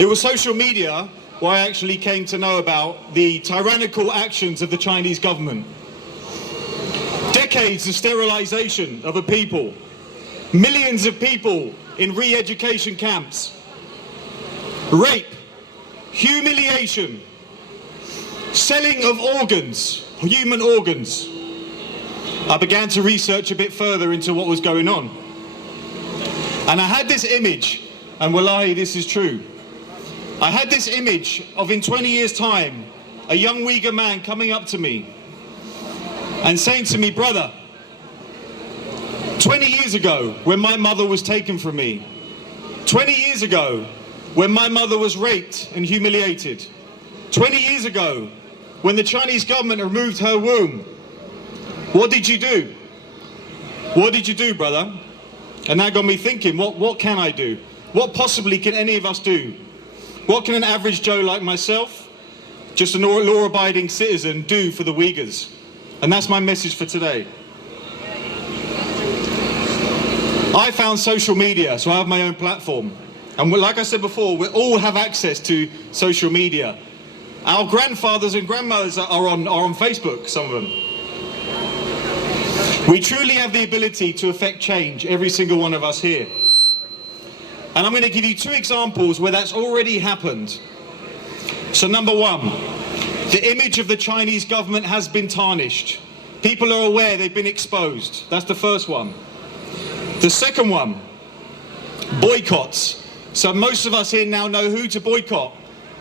It was social media where I actually came to know about the tyrannical actions of the Chinese government. Decades of sterilization of a people, millions of people in re-education camps, rape, humiliation, selling of organs, human organs. I began to research a bit further into what was going on. And I had this image, and wallahi, this is true. I had this image of, in 20 years' time, a young Uyghur man coming up to me and saying to me, brother, 20 years ago, when my mother was taken from me, 20 years ago, when my mother was raped and humiliated, 20 years ago, when the Chinese government removed her womb, what did you do? What did you do, brother? And that got me thinking, what can I do? What possibly can any of us do? What can an average Joe like myself, just a law-abiding citizen, do for the Uyghurs? And that's my message for today. I found social media, so I have my own platform. And like I said before, we all have access to social media. Our grandfathers and grandmothers are on Facebook, some of them. We truly have the ability to affect change, every single one of us here. And I'm going to give you two examples where that's already happened. So number one, the image of the Chinese government has been tarnished. People are aware they've been exposed. That's the first one. The second one, boycotts. So most of us here now know who to boycott.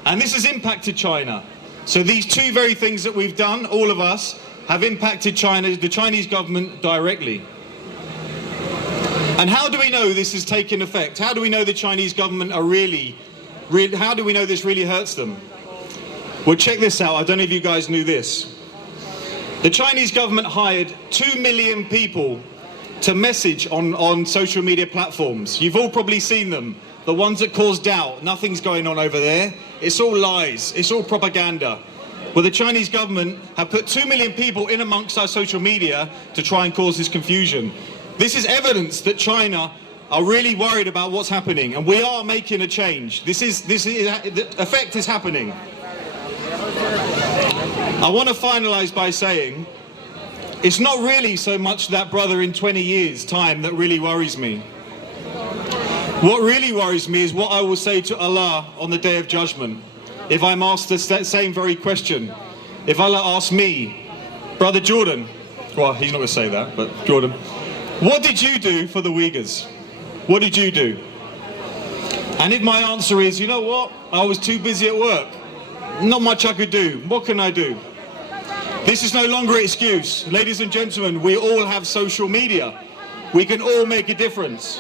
And this has impacted China. So these two very things that we've done, all of us, have impacted China, the Chinese government directly. And how do we know this has taken effect? How do we know the Chinese government are how do we know this really hurts them? Well, check this out. I don't know if you guys knew this. The Chinese government hired 2 million people to message on social media platforms. You've all probably seen them. The ones that cause doubt. Nothing's going on over there. It's all lies. It's all propaganda. Well, the Chinese government have put 2 million people in amongst our social media to try and cause this confusion. This is evidence that China are really worried about what's happening, and we are making a change. The effect is happening. I want to finalize by saying, it's not really so much that brother in 20 years' time that really worries me. What really worries me is what I will say to Allah on the Day of Judgment. If I'm asked the same very question, if Allah asks me, Brother Jordan, well, he's not going to say that, but Jordan, what did you do for the Uyghurs? What did you do? And if my answer is, you know what, I was too busy at work, not much I could do, what can I do? This is no longer an excuse. Ladies and gentlemen, we all have social media. We can all make a difference.